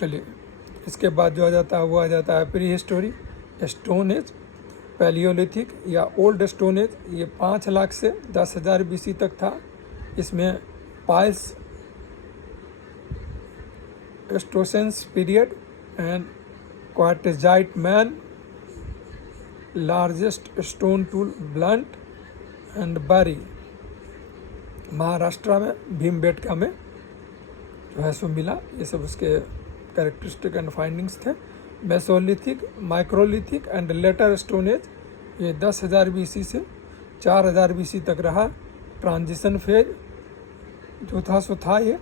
चलिए, इसके बाद जो आ जाता है वो आ जाता है prehistory, stone age, palaeolithic या ओल्ड स्टोन एज। ये 5 लाख से 10,000 BC तक था। इसमें pleistocene period and quartzite man, largest stone tool blunt and bury. Maharashtra में भीमबेटका में जो है सो मिला। ये सब उसके कैरेक्टरिस्टिक एंड फाइंडिंग्स थे। Mesolithic, microlithic and later stone age, ये 10,000 BC से 4,000 BC तक रहा। ट्रांजिशन फेज जो था सो था ये।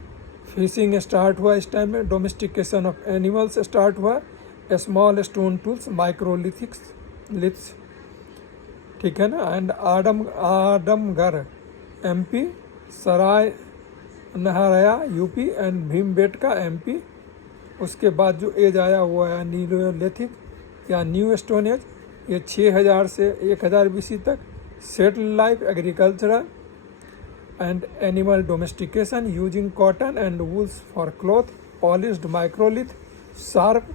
फिशिंग स्टार्ट हुआ इस टाइम में। डोमेस्टिकेशन ऑफ एनिमल्स स्टार्ट हुआ। Small stone tools, microlithics liths, ठीक है ना। And Adamgarh MP, Sarai Nahar Rai UP and Bhimbetka MP। उसके बाद जो एज आया वो आया नीलोलिथिक या न्यू स्टोन एज। ये 6,000 से 1,000 BC तक। Settle life, agricultural and animal domestication, using cotton and wools for cloth. Polished microlith, sharp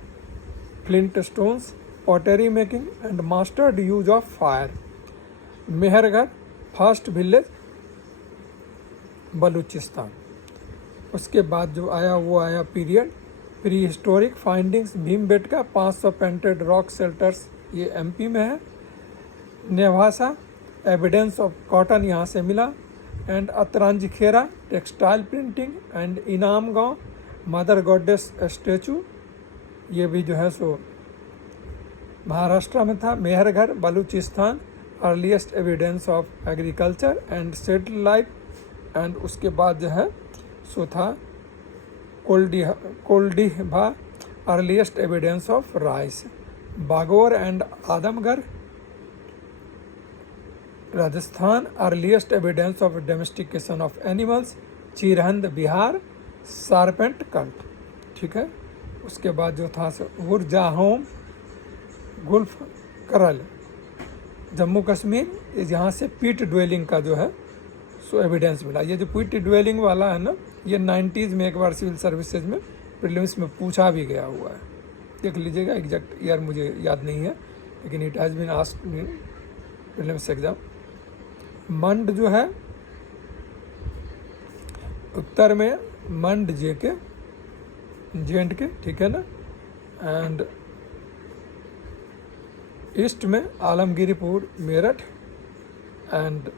flint stones, pottery making and mastered use of fire. Mehrgarh, first village Balochistan. उसके बाद जो आया वो आया period pre historic. Findings Bhimbetka 500 painted rock shelters, ये MP में है। Nevasa, evidence of cotton यहाँ से मिला। एंड अतरंजखेरा, टेक्सटाइल प्रिंटिंग एंड इनाम गांव, मदर गॉडेस स्टेचू, ये भी जो है सो महाराष्ट्र में था। Mehrgarh, Baluchistan, earliest evidence of agriculture and settle life. And उसके बाद जो है सो था Koldihwa, earliest evidence of rice. Bagor and Adamgarh, Rajasthan, earliest evidence of domestication of animals. Chirand, Bihar, serpent cult, ठीक है। उसके बाद जो था वुरजाहोम, गुल्फ करल, जम्मू कश्मीर, यहाँ से पीट ड्वेलिंग का जो है सो एविडेंस मिला। ये जो पीट ड्वेलिंग वाला है ना, ये 90s में एक बार सिविल सर्विसेज में प्रीलिम्स में पूछा भी गया हुआ है। देख लीजिएगा, एग्जैक्ट ईयर मुझे याद नहीं है, लेकिन it has been asked in prelims exam. मंड जो है उत्तर में मंड JK, J&K, ठीक है ना। एंड ईस्ट में आलमगिरीपुर, मेरठ। एंड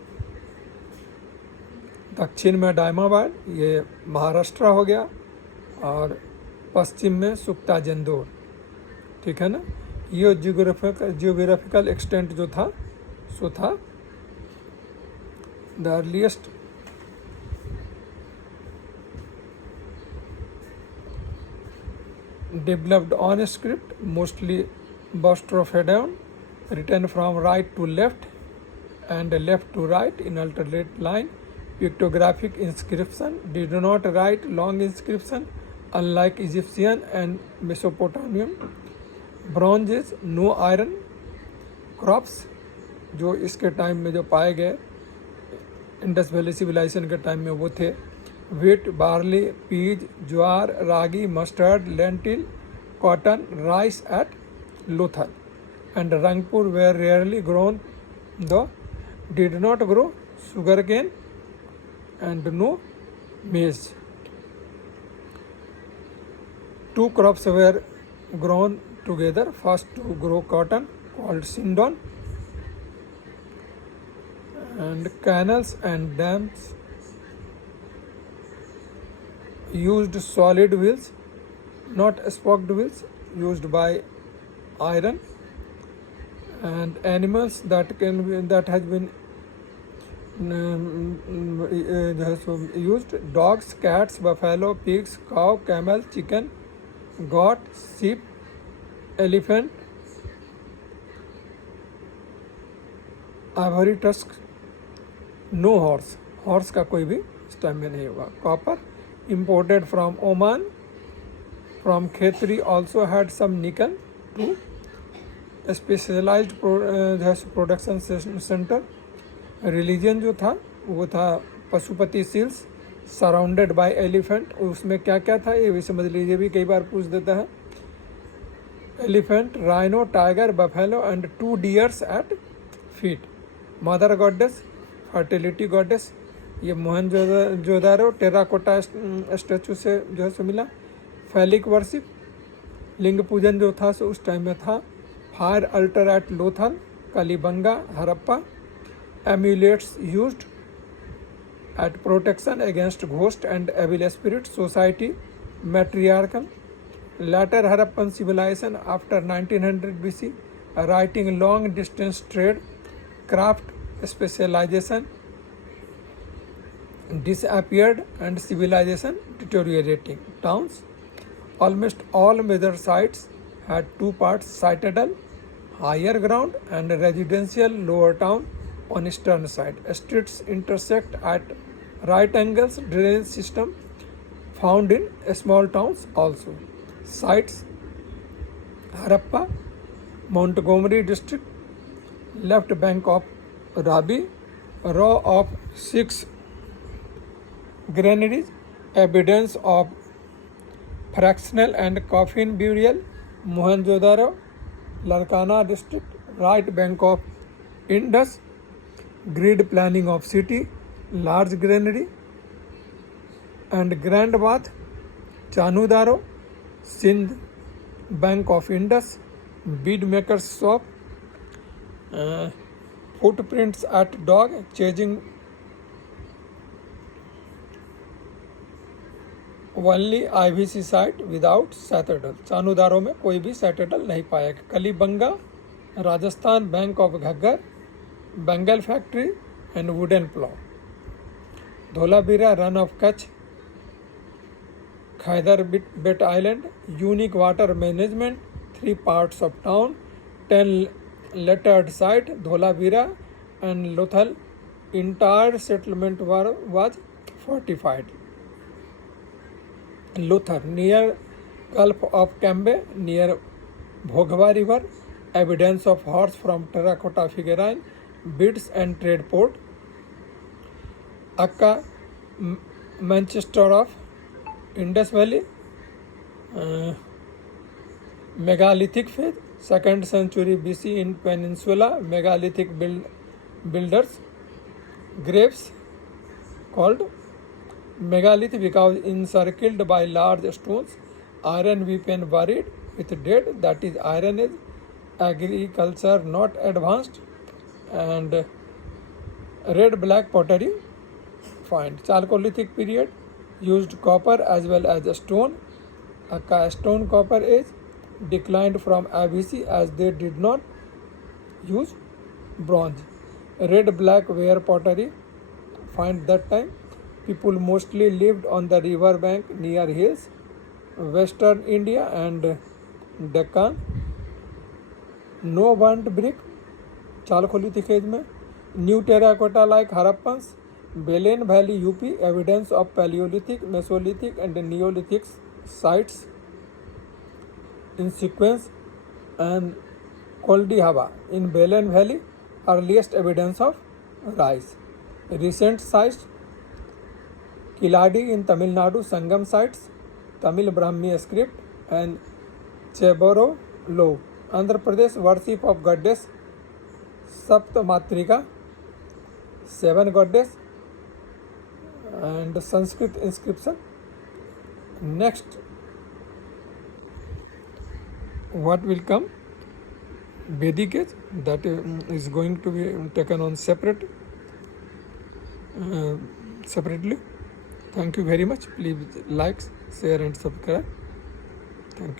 दक्षिण में डायमाबाद, ये महाराष्ट्र हो गया। और पश्चिम में सुक्ता जंदौर, ठीक है ना। ये जियोग्राफिकल एक्सटेंट जो था सो था the earliest developed on script, mostly Bostrophedeon, written from right to left and left to right in alternate line. Pictographic inscription, did not write long inscription unlike Egyptian and Mesopotamian. Bronze age, no iron. Crops जो इसके time में जो पाए गए Indus valley civilisation के time में वो थे wheat, barley, peas, jowar, ragi, mustard, lentil, cotton, rice at Lothal and Rangpur were rarely grown, though did not grow sugarcane and no maize. 2 crops were grown together. First to grow cotton called Sindon, and canals and dams used solid wheels, not spoked wheels used by iron. And animals that has been used: dogs, cats, buffalo, pigs, cow, camel, chicken, goat, sheep, elephant, ivory tusk, no horse, horse का कोई भी इस time में नहीं होगा. Copper imported from Oman, from Khetri also had some nickel too. A specialized production center. Religion जो था वो था पशुपति सिल्स, सराउंडेड बाय एलिफेंट, उसमें क्या क्या था ये भी समझ लीजिए, भी कई बार पूछ देता है। Elephant, rhino, tiger, buffalo and 2 deers at feet. Mother goddess, fertility goddess, ये मोहनजोदारो टेराकोटा स्टैचू से जो है सो मिला। फैलिक वर्शिप, लिंग पूजन जो था सो उस टाइम में था। Fire altar at Lothal, Kalibangan, Harappa. Amulets used at protection against ghost and evil spirit, society matriarchal. Later Harappan civilization after 1900 BC, writing long distance trade, craft specialization disappeared and civilization deteriorating. Towns, almost all major sites had 2 parts: citadel, higher ground, and residential lower town on eastern side. Streets intersect at right angles, drainage system found in small towns also. Sites: Harappa, Montgomery district, left bank of Ravi, row of 6 granaries, evidence of fractional and coffin burial. Mohenjo-daro, Larkana district, right bank of Indus, grid planning of city, large granary and grand bath. Chanudaro, Sindh, bank of Indus, bead maker's shop. Footprints at dog chasing only IVC site without citadel. Chanhudaro में कोई भी citadel नहीं पाया। Kalibangan, Rajasthan, bank of Ghaggar, bangle factory and wooden plough. Dholavira, Rann of Kutch, Khadir Bet island, unique water management, 3 parts of town, 10 lettered site, Dholavira and Lothal. Entire settlement was fortified. Lothar, near Gulf of Cambay, near Bhogwa river, evidence of horse from terracotta figurine, beads and trade port. Akka, Manchester of Indus Valley, megalithic phase, 2nd century BC in Peninsula, megalithic builders. Graves called megalith because encircled by large stones, iron weapon buried with dead, that is Iron Age. Agriculture not advanced and red black pottery find. Chalcolithic period, used copper as well as stone. Akka, stone copper age, declined from IBC as they did not use bronze. Red black ware pottery find that time. People mostly lived on the river bank near hills, western India and Deccan. No burnt brick, Chalcolithic age में. New terracotta like Harappans, Belen Valley UP, evidence of Paleolithic, Mesolithic and Neolithic sites in sequence. And Koldihava in Belen Valley, earliest evidence of rice. Recent sites: Kiladi in Tamil Nadu, Sangam sites, Tamil Brahmi script and Cheboro Low. Andhra Pradesh, worship of goddess Saptamatrika, 7 goddess and Sanskrit inscription. Next, what will come? Vedic age, that is going to be taken on separately. Thank you very much. Please like, share and subscribe.